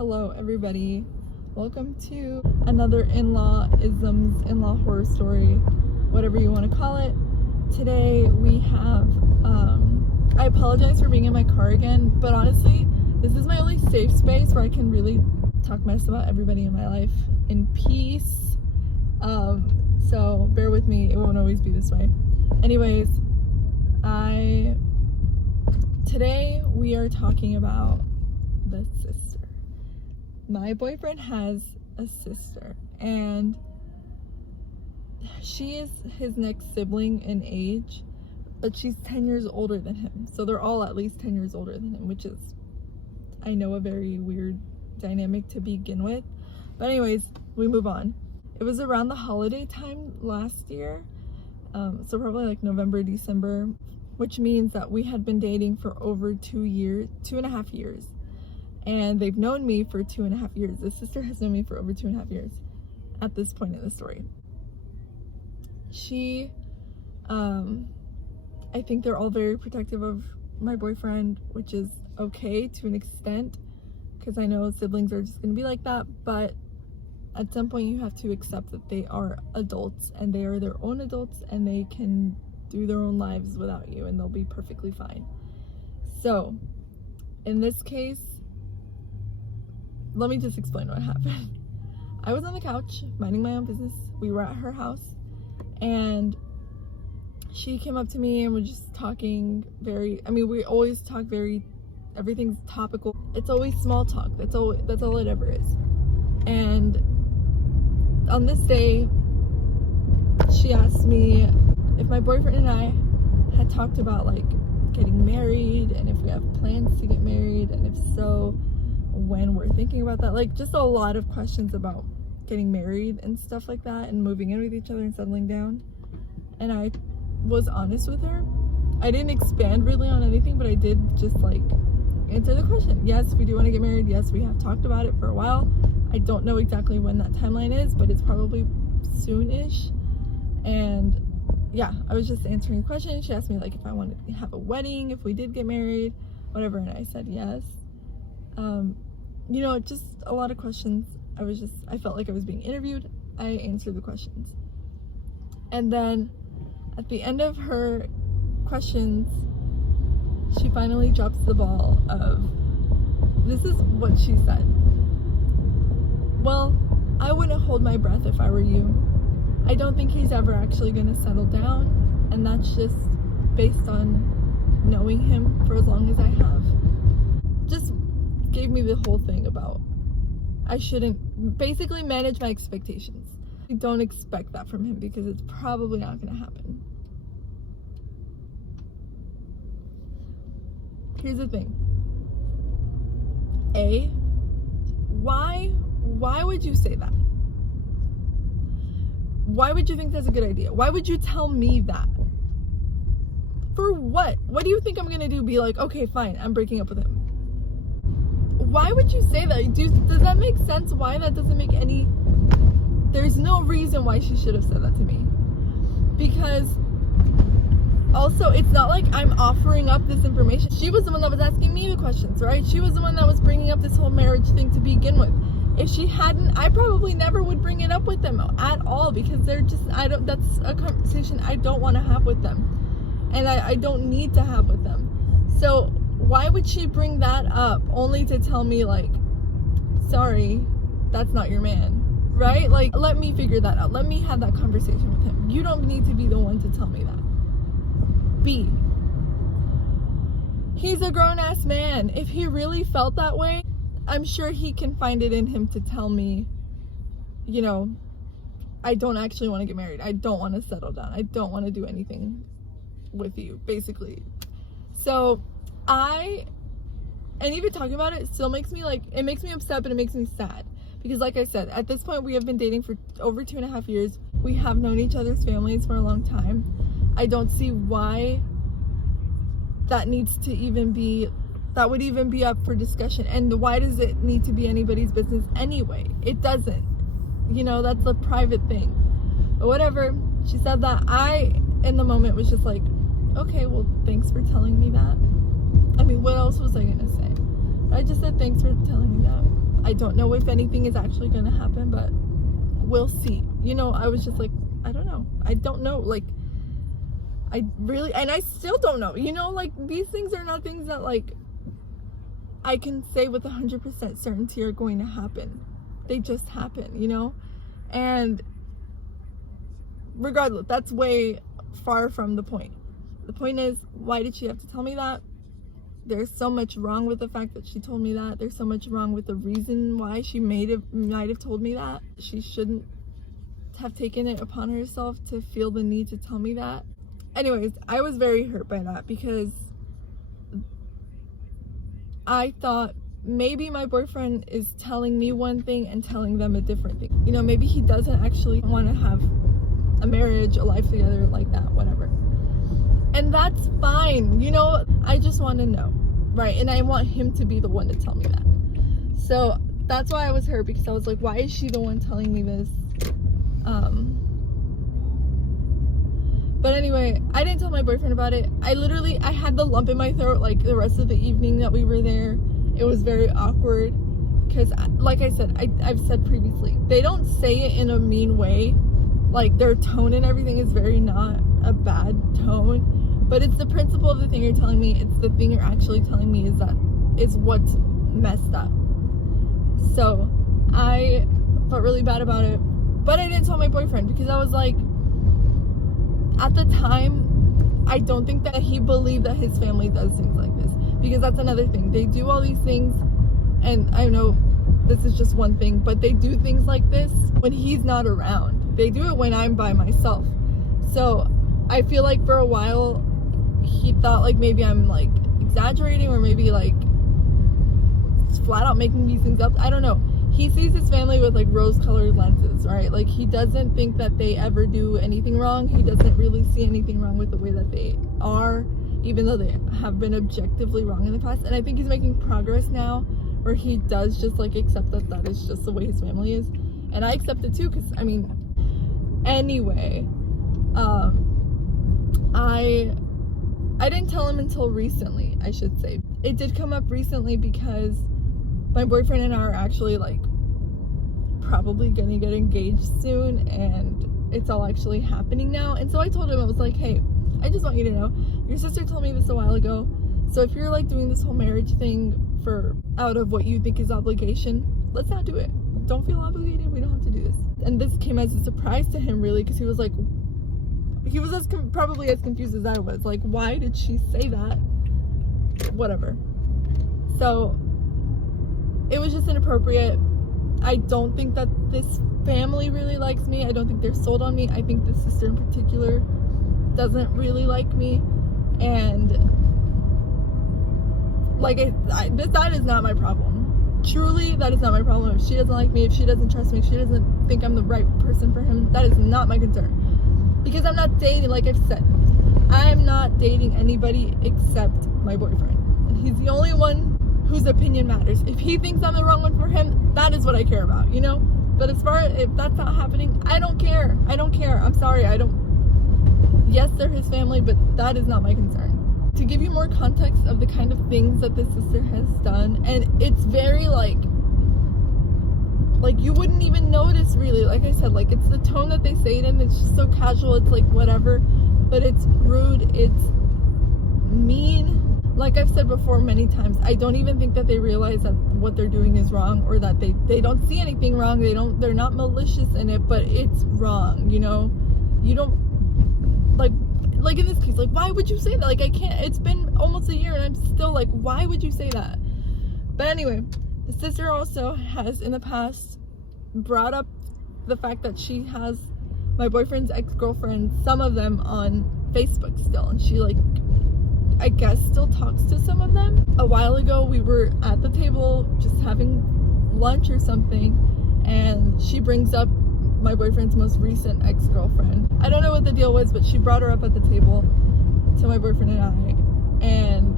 Hello everybody, welcome to another in-law horror story, whatever you want to call it. Today we have I apologize for being in my car again, but honestly this is my only safe space where I can really talk mess about everybody in my life in peace. So bear with me, it won't always be this way. Anyways, today we are talking about the sister. My boyfriend has a sister, and she is his next sibling in age, but she's 10 years older than him. So they're all at least 10 years older than him, which is, I know, a very weird dynamic to begin with. But anyways, we move on. It was around the holiday time last year, so probably like November, December, which means that we had been dating for over 2.5 years. And they've known me for 2.5 years. The sister has known me for over 2.5 years at this point in the story. She, I think they're all very protective of my boyfriend, which is okay to an extent, because I know siblings are just gonna be like that, but at some point you have to accept that they are adults and they are their own adults and they can do their own lives without you and they'll be perfectly fine. So, in this case, let me just explain what happened. I was on the couch minding my own business. We were at her house and she came up to me and was just talking we always talk everything's topical. It's always small talk. That's all it ever is. And on this day, she asked me if my boyfriend and I had talked about like getting married and if we have plans to get married, and if so, when we're thinking about that. Like, just a lot of questions about getting married and stuff like that, and moving in with each other and settling down. And I was honest with her. I didn't expand really on anything, but I did just like answer the question. Yes, we do want to get married. Yes, we have talked about it for a while. I don't know exactly when that timeline is, but it's probably soon-ish. And yeah, I was just answering a question. She asked me like if I wanted to have a wedding, if we did get married, whatever, and I said yes. Just a lot of questions. I felt like I was being interviewed. I answered the questions. And then at the end of her questions, she finally drops the ball of, this is what she said. Well, I wouldn't hold my breath if I were you. I don't think he's ever actually going to settle down, and that's just based on knowing him for as long as I have. Just gave me the whole thing about I shouldn't basically manage my expectations. I don't expect that from him because it's probably not going to happen. Here's the thing. Why would you say that? Why would you think that's a good idea? Why would you tell me that? For what? What do you think I'm gonna do? Be like, okay, fine, I'm breaking up with him. Why would you say that? Does that make sense? Why that doesn't make any... There's no reason why she should have said that to me. Because also, it's not like I'm offering up this information. She was the one that was asking me the questions, right? She was the one that was bringing up this whole marriage thing to begin with. If she hadn't, I probably never would bring it up with them at all, because that's a conversation I don't want to have with them. And I don't need to have with them. So why would she bring that up only to tell me like, sorry, that's not your man, right? Like, let me figure that out. Let me have that conversation with him. You don't need to be the one to tell me that. B, he's a grown-ass man. If he really felt that way, I'm sure he can find it in him to tell me, I don't actually want to get married. I don't want to settle down. I don't want to do anything with you, basically. So and even talking about it still makes me it makes me upset, but it makes me sad. Because like I said, at this point we have been dating for over 2.5 years. We have known each other's families for a long time. I don't see why that would even be up for discussion. And why does it need to be anybody's business anyway? It doesn't. That's a private thing. But whatever. She said that. I, in the moment, was just like, okay, well, thanks for telling me that. I mean, what else was I gonna say? I just said, thanks for telling me that. I don't know if anything is actually gonna happen, but we'll see. You know, I was just like, I don't know. I don't know. Like, I really, and I still don't know. You know, like, these things are not things that, like, I can say with 100% certainty are going to happen. They just happen, you know? And regardless, that's way far from the point. The point is, why did she have to tell me that? There's so much wrong with the fact that she told me that. There's so much wrong with the reason why she might have told me that. She shouldn't have taken it upon herself to feel the need to tell me that. Anyways, I was very hurt by that because I thought maybe my boyfriend is telling me one thing and telling them a different thing. You know, maybe he doesn't actually want to have a marriage, a life together like that, whatever. And that's fine, you know, I just want to know, right? And I want him to be the one to tell me that. So that's why I was hurt, because I was like, why is she the one telling me this? But anyway, I didn't tell my boyfriend about it. I had the lump in my throat like the rest of the evening that we were there. It was very awkward because, like I said, I've said previously, they don't say it in a mean way. Like, their tone and everything is very not a bad tone, but it's the principle of the thing you're telling me. It's the thing you're actually telling me is what's messed up. So I felt really bad about it, but I didn't tell my boyfriend because I was like, at the time, I don't think that he believed that his family does things like this, because that's another thing. They do all these things, and I know this is just one thing, but they do things like this when he's not around. They do it when I'm by myself. So I feel like for a while he thought like maybe I'm like exaggerating, or maybe like flat out making these things up. I don't know. He sees his family with like rose-colored lenses, right? Like, he doesn't think that they ever do anything wrong. He doesn't really see anything wrong with the way that they are, even though they have been objectively wrong in the past. And I think he's making progress now, where he does just like accept that that is just the way his family is. And I accept it too, because I mean, anyway, I didn't tell him until recently, I should say. It did come up recently because my boyfriend and I are actually like probably gonna get engaged soon, and it's all actually happening now. And so I told him, I was like, hey, I just want you to know, your sister told me this a while ago, so if you're like doing this whole marriage thing for out of what you think is obligation, let's not do it. Don't feel obligated, we don't have to do this. And this came as a surprise to him, really, because he was like, he was probably as confused as I was, like, why did she say that? Whatever. So it was just inappropriate. I don't think that this family really likes me. I don't think they're sold on me. I think this sister in particular doesn't really like me. And like, that is not my problem. Truly, that is not my problem. If she doesn't like me, if she doesn't trust me, if she doesn't think I'm the right person for him, that is not my concern. Because I'm not dating, like I've said, I'm not dating anybody except my boyfriend. And he's the only one whose opinion matters. If he thinks I'm the wrong one for him, that is what I care about, you know? But as far as if that's not happening, I don't care. I don't care. I'm sorry. Yes, they're his family, but that is not my concern. To give you more context of the kind of things that this sister has done, and it's very like you wouldn't even notice, really. Like I said, like, it's the tone that they say it in. It's just so casual. It's like whatever, but it's rude. It's mean. Like I've said before many times, I don't even think that they realize that what they're doing is wrong, or that they don't see anything wrong. They're not malicious in it, but it's wrong, you know? You don't, like in this case, like, why would you say that? Like, I can't, it's been almost a year and I'm still like, why would you say that? But anyway, the sister also has in the past brought up the fact that she has my boyfriend's ex-girlfriend, some of them, on Facebook still, and she, like, I guess still talks to some of them. A while ago, we were at the table just having lunch or something, and she brings up my boyfriend's most recent ex-girlfriend. I don't know what the deal was, but she brought her up at the table to my boyfriend and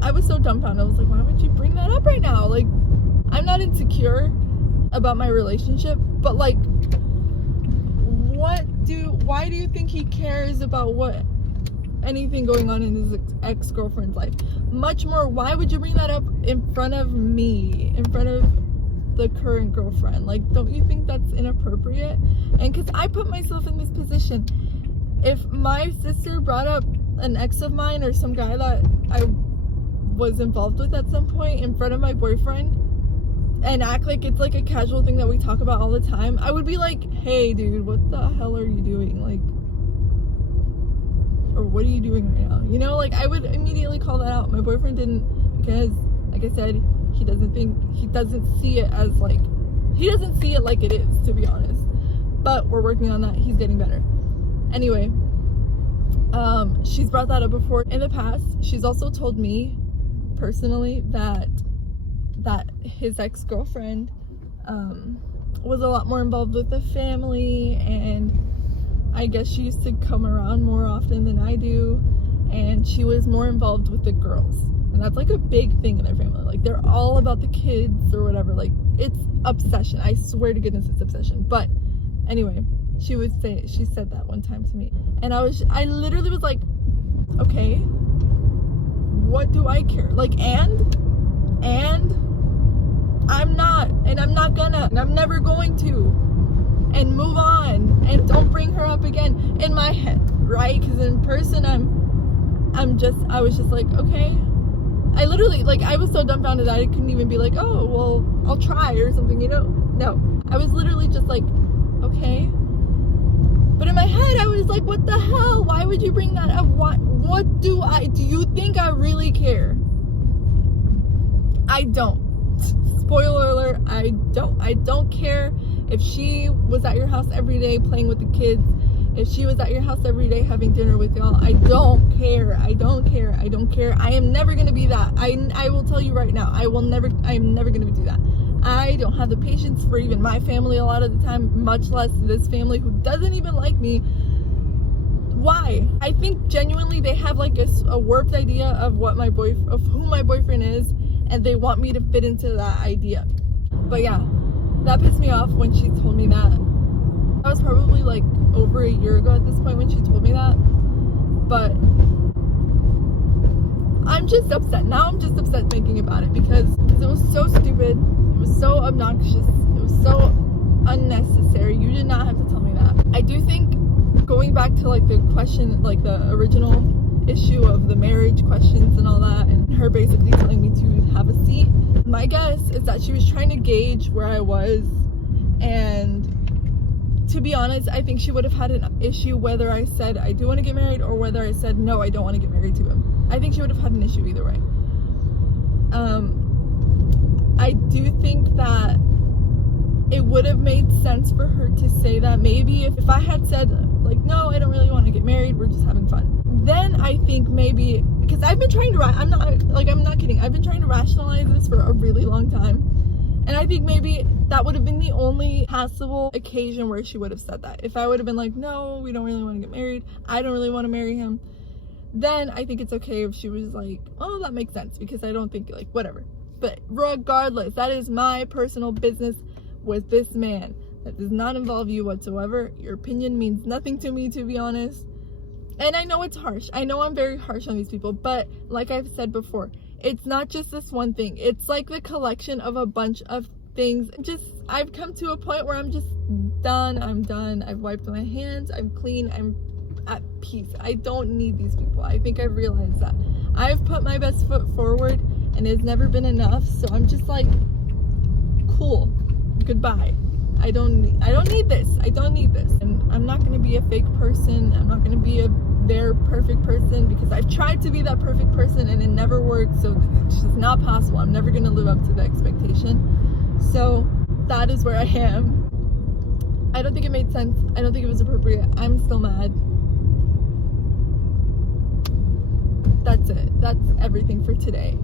I was so dumbfounded. I was like, why would you bring that up right now? Like, I'm not insecure about my relationship, but like, why do you think he cares about what anything going on in his ex-girlfriend's life? much more, why would you bring that up in front of me, in front of the current girlfriend? Like, don't you think that's inappropriate? And because I put myself in this position, if my sister brought up an ex of mine or some guy that I was involved with at some point in front of my boyfriend and act like it's like a casual thing that we talk about all the time, I would be like, hey dude, what the hell are you doing? Like, or what are you doing right now? You know, like, I would immediately call that out. My boyfriend didn't, because like I said, he doesn't see it as like, he doesn't see it like it is, to be honest. But we're working on that. He's getting better. Anyway, she's brought that up before in the past. She's also told me personally that his ex-girlfriend was a lot more involved with the family, and I guess she used to come around more often than I do, and she was more involved with the girls. And that's like a big thing in their family. Like, they're all about the kids or whatever. Like, it's obsession. I swear to goodness it's obsession. But anyway, she said that one time to me. And I literally was like, okay, what do I care? Like, and I'm not gonna, and I'm never going to. And move on, and don't bring her up again in my head, right? Because in person, I was just like, okay. I literally, like, I was so dumbfounded that I couldn't even be like, oh, well, I'll try or something, you know? No, I was literally just like, okay. But in my head, I was like, what the hell? Why would you bring that up? What do you think I really care? I don't. Spoiler alert, I don't care. If she was at your house every day playing with the kids, if she was at your house every day having dinner with y'all, I don't care. I am never going to be that. I will tell you right now, I am never going to do that. I don't have the patience for even my family a lot of the time, much less this family who doesn't even like me. Why? I think genuinely they have like a warped idea of who my boyfriend is, and they want me to fit into that idea. But yeah, that pissed me off when she told me that. That was probably like over a year ago at this point when she told me that. But I'm just upset. Now I'm just upset thinking about it because it was so stupid. It was so obnoxious. It was so unnecessary. You did not have to tell me that. I do think, going back to like the question, like the original issue of the marriage questions and all that, and her basically telling me to have a seat, my guess is that she was trying to gauge where I was, and to be honest, I think she would have had an issue whether I said I do want to get married or whether I said no, I don't want to get married to him. I think she would have had an issue either way. I do think that it would have made sense for her to say that. Maybe if I had said like, no, I don't really want to get married, we're just having fun, then I think maybe, because I've been trying to, I'm not kidding, I've been trying to rationalize this for a really long time, and I think maybe that would have been the only possible occasion where she would have said that. If I would have been like, no, we don't really want to get married, I don't really want to marry him, then I think it's okay if she was like, oh, that makes sense, because I don't think, like, whatever. But regardless, that is my personal business with this man. That does not involve you whatsoever. Your opinion means nothing to me, to be honest. And I know it's harsh. I know I'm very harsh on these people, but like I've said before, it's not just this one thing. It's like the collection of a bunch of things. I've come to a point where I'm just done. I'm done. I've wiped my hands. I'm clean. I'm at peace. I don't need these people. I think I've realized that. I've put my best foot forward, and it's never been enough. So I'm just like, cool. Goodbye. I don't need this. I don't need this. And I'm not going to be a fake person. I'm not going to be their perfect person, because I've tried to be that perfect person and it never worked. So it's just not possible. I'm never going to live up to the expectation. So that is where I am. I don't think it made sense. I don't think it was appropriate. I'm still mad. That's it. That's everything for today.